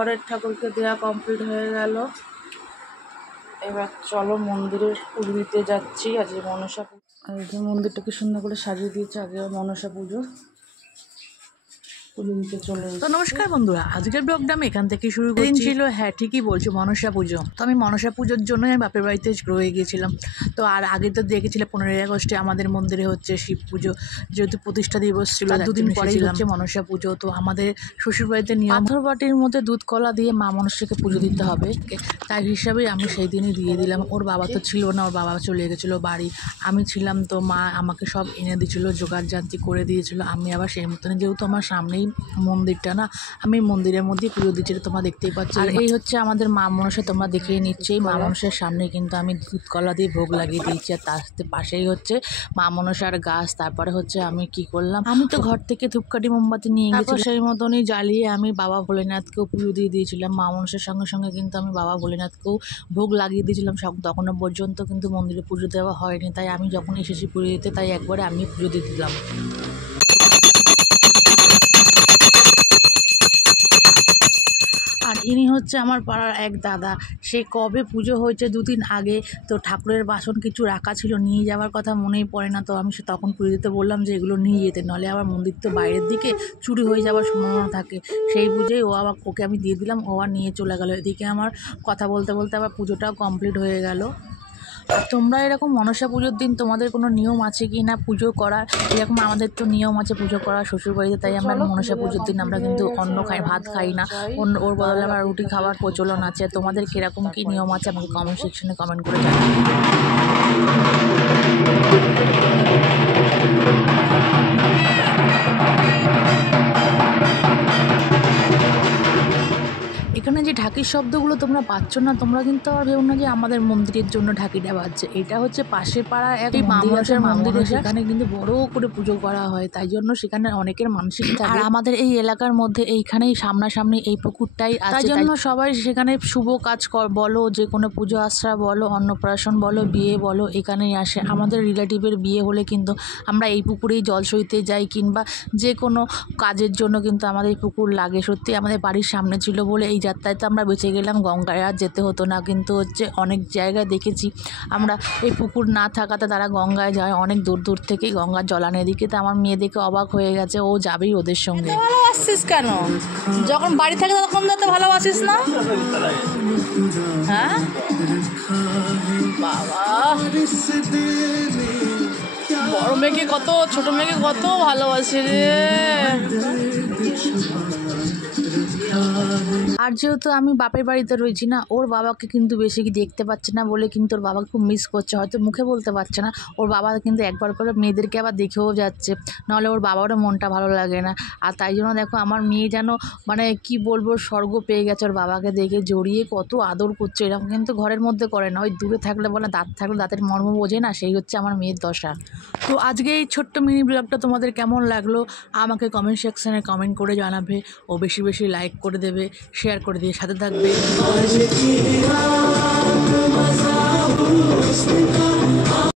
ঘরের ঠাকুরকে দেওয়া কমপ্লিট হয়ে গেল। এবার চলো মন্দিরের পুজো দিতে যাচ্ছি। আজকে মনসা পুজো, আর এই যে মন্দিরটাকে সুন্দর করে সাজিয়ে দিয়েছে। আগে মনসা পুজো দিতে চলে এসেছি। তো নমস্কার বন্ধুরা, আজকের ব্লগটা আমি এখান থেকে শুরু করছি। ছিল হ্যাঁ ঠিকই বলছো, মনসা পুজো। তো আমি মনসা পুজোর জন্যই আমি বাপের বাড়িতে রয়ে গিয়েছিলাম। তো আর আগে তো দেখেছিলে 15ই আগস্টে আমাদের মন্দিরে হচ্ছে শিব পুজো, যেহেতু প্রতিষ্ঠা দিবস ছিল, তার দুদিন পরেই হচ্ছে মনসা পুজো। তো আমাদের শ্বশুরবাড়িতে নিয়ম পাথর বাটির মধ্যে দুধ কলা দিয়ে মা মনসাকে পুজো দিতে হবে, তাই হিসাবে আমি সেই দিনই দিয়ে দিলাম। ওর বাবা তো ছিল না, ওর বাবা চলে গেছিলো বাড়ি, আমি ছিলাম। তো মা আমাকে সব এনে দিয়েছিলো, জোগাড় জান্তি করে দিয়েছিল। আমি আবার সেই মতন, যেহেতু আমার সামনেই মন্দিরটা না, আমি মন্দিরের মধ্যেই পুজো দিচ্ছি, তোমরা দেখতেই পাচ্ছ। আর এই হচ্ছে আমাদের মা মনসা, তোমরা দেখেই নিচ্ছে। এই মা মনসার সামনে কিন্তু আমি দুধ কলা দিয়ে ভোগ লাগিয়ে দিয়েছি। আর তার পাশেই হচ্ছে মা মনসার গাছ। তারপরে হচ্ছে আমি কি করলাম, আমি তো ঘর থেকে ধূপকাঠি মোমবাতি নিয়ে গেছি, সেই মতনই জ্বালিয়ে আমি বাবা ভোলেনাথকেও পুজো দিয়ে দিয়েছিলাম। মা মনসার সঙ্গে সঙ্গে কিন্তু আমি বাবা ভোলেনাথকেও ভোগ লাগিয়ে দিয়েছিলাম। সব তখনও পর্যন্ত কিন্তু মন্দিরে পুজো দেওয়া হয়নি, তাই আমি যখন এসেছি পুজো দিতে, তাই একবারে আমি পুজো দিয়ে দিলাম। আর ইনি হচ্ছে আমার পাড়ার এক দাদা। সে কবে পুজো হয়েছে 2 দিন আগে, তো ঠাকুরের বাসন কিছু রাখা ছিল, নিয়ে যাওয়ার কথা মনেই পড়ে না। তো আমি তখন পুজো দিতে বললাম যে এগুলো নিয়ে যেতে, নাহলে আবার মন্দির তো বাইরের দিকে, চুরি হয়ে যাওয়ার সম্ভাবনা থাকে। সেই বুঝেই ওকে আমি দিয়ে দিলাম, ও আর নিয়ে চলে গেল। এদিকে আমার কথা বলতে বলতে আবার পুজোটাও কমপ্লিট হয়ে গেল। তোমরা এরকম মনসা পুজোর দিন তোমাদের কোনো নিয়ম আছে কি না পুজো করার? এরকম আমাদের তো নিয়ম আছে পুজো করার শ্বশুরবাড়িতে, তাই আমরা মনসা পুজোর দিন আমরা কিন্তু অন্ন খাই, ভাত খাই না, ওর বদলে আমরা রুটি খাওয়ার প্রচলন আছে। তোমাদের কীরকম কী নিয়ম আছে আমাকে কমেন্ট সেকশনে কমেন্ট করে জানাবে। এখানে যে ঢাকির শব্দগুলো তোমরা পাচ্ছ না, তোমরা কিন্তু আবার ভেবো না যে আমাদের মন্দিরের জন্য ঢাকিটা বাজছে। এটা হচ্ছে পাশের পাড়া এক মন্দির, সেখানে কিন্তু বড় করে পুজো করা হয়, তাই জন্য সেখানে অনেকের মানসিক থাকে। আর আমাদের এই এলাকার মধ্যে এইখানেই সামনাসামনি এই পুকুরটাই আছে, তাই জন্য সবাই সেখানে শুভ কাজ বলো, যে কোনো পুজো আশ্রা বলো, অন্নপ্রাশন বলো, বিয়ে বলো, এখানেই আসে। আমাদের রিলেটিভের বিয়ে হলে কিন্তু আমরা এই পুকুরেই জল সইতে যাই, কিংবা যে কোনো কাজের জন্য কিন্তু আমাদের এই পুকুর লাগে। সত্যি আমাদের বাড়ির সামনে ছিল বলে এই যাত্রায় তো আমরা বেঁচে গেলাম, গঙ্গায় আর যেতে হতো না। কিন্তু হচ্ছে অনেক জায়গায় দেখেছি আমরা এই পুকুর না থাকাতে তারা গঙ্গায় যায়, অনেক দূর দূর থেকেই গঙ্গার জল আনে। এদিকে তো আমার মেয়ে দেখে অবাক হয়ে গেছে, ও যাবেই ওদের সঙ্গে। ভালোবাসিস কেন? যখন বাড়ি থাকে তখন তো ভালোবাসিস না? হ্যাঁ বাবা, বড় মেয়েকে কত, ছোট মেয়েকে কত ভালোবাসে রে। আর যেহেতু আমি বাপের বাড়িতে রয়েছি না, ওর বাবাকে কিন্তু বেশি কি দেখতে পাচ্ছে না বলে কিন্তু ওর বাবাকে খুব মিস করছে। হয়তো মুখে বলতে পারছে না, ওর বাবা কিন্তু একবার করে মেয়েদেরকে আবার দেখেও যাচ্ছে, নাহলে ওর বাবারও মনটা ভালো লাগে না। আর তাই জন্য দেখো আমার মেয়ে যেন মানে কি বলবো, স্বর্গ পেয়ে গেছে, ওর বাবাকে দেখে জড়িয়ে কত আদর করছে। এরকম কিন্তু ঘরের মধ্যে করে না, ওই দূরে থাকলে বলে দাঁত থাকলে দাঁতের মর্ম বোঝে না, সেই হচ্ছে আমার মেয়ের দশা। তো আজকে এই ছোট্ট মিনি ব্লগটা তোমাদের কেমন লাগলো আমাকে কমেন্ট সেকশানে কমেন্ট করে জানাবে, ও বেশি বেশি লাইক করে দেবে, শেয়ার করে দিয়ে সাথে থাকবে।